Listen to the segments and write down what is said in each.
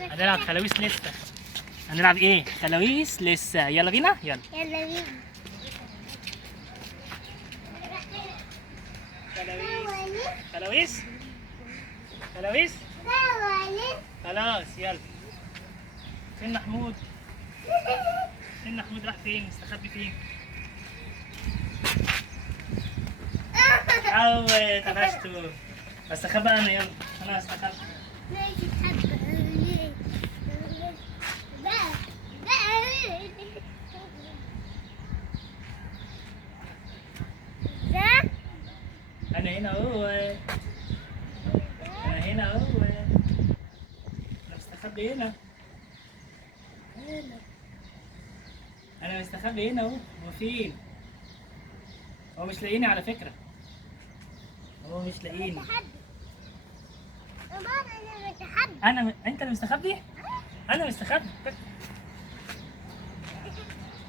هنلعب خلاويص لسه. هنلعب ايه؟ خلاويص لسه. يلا بينا، يلا. يلا بينا. خلاويص خلاويص خلاويص. خلاص يلا. فين محمود؟ فين محمود؟ راح فين؟ مستخبي فين؟ عود قفشته. استخبى انا، يلا انا استخبى. ماشي تحب. ده انا هنا اهو. انا هنا اهو. انا مستخبي هنا. انا مستخبي هنا اهو. هو فين؟ هو مش لاقيني على فكرة. هو مش لاقيني. انت اللي مستخبي؟ انا مستخبي.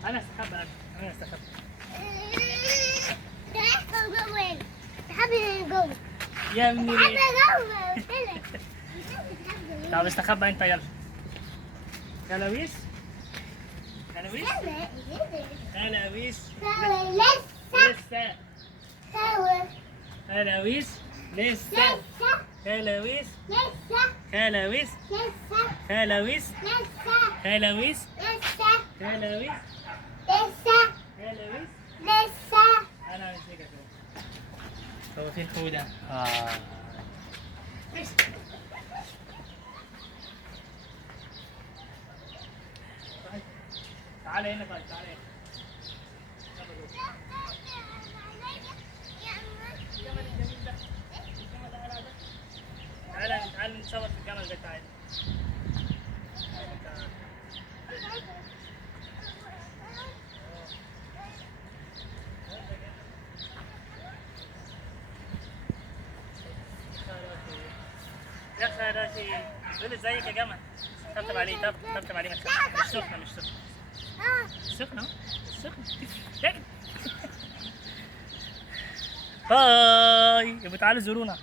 انا استخبى. انا استخبى. تحبي جوه. يا ابني. تحبي جوه قلت لك. طب استخبى انت، يلا. خلاويص خلاويص خلاويص لسه. خلاويص لسه. خلاويص خلاويص خلاويص خلاويص خلاويص خلاويص. انا مش فاكر. هو فين حودة؟ تعالى هنا. طيب تعالى هنا. الجمل الجميل ده. الجمل ده حلو ده. تعالى نتصور في الجمل ده. تعالى. يا خراشي. قول ازيك يا جمل. طبطب عليه. طبطب عليه. مش سخنة. مش سخنة. سخنة اهو. سخنة. باي. يبقوا تعالوا زورونا.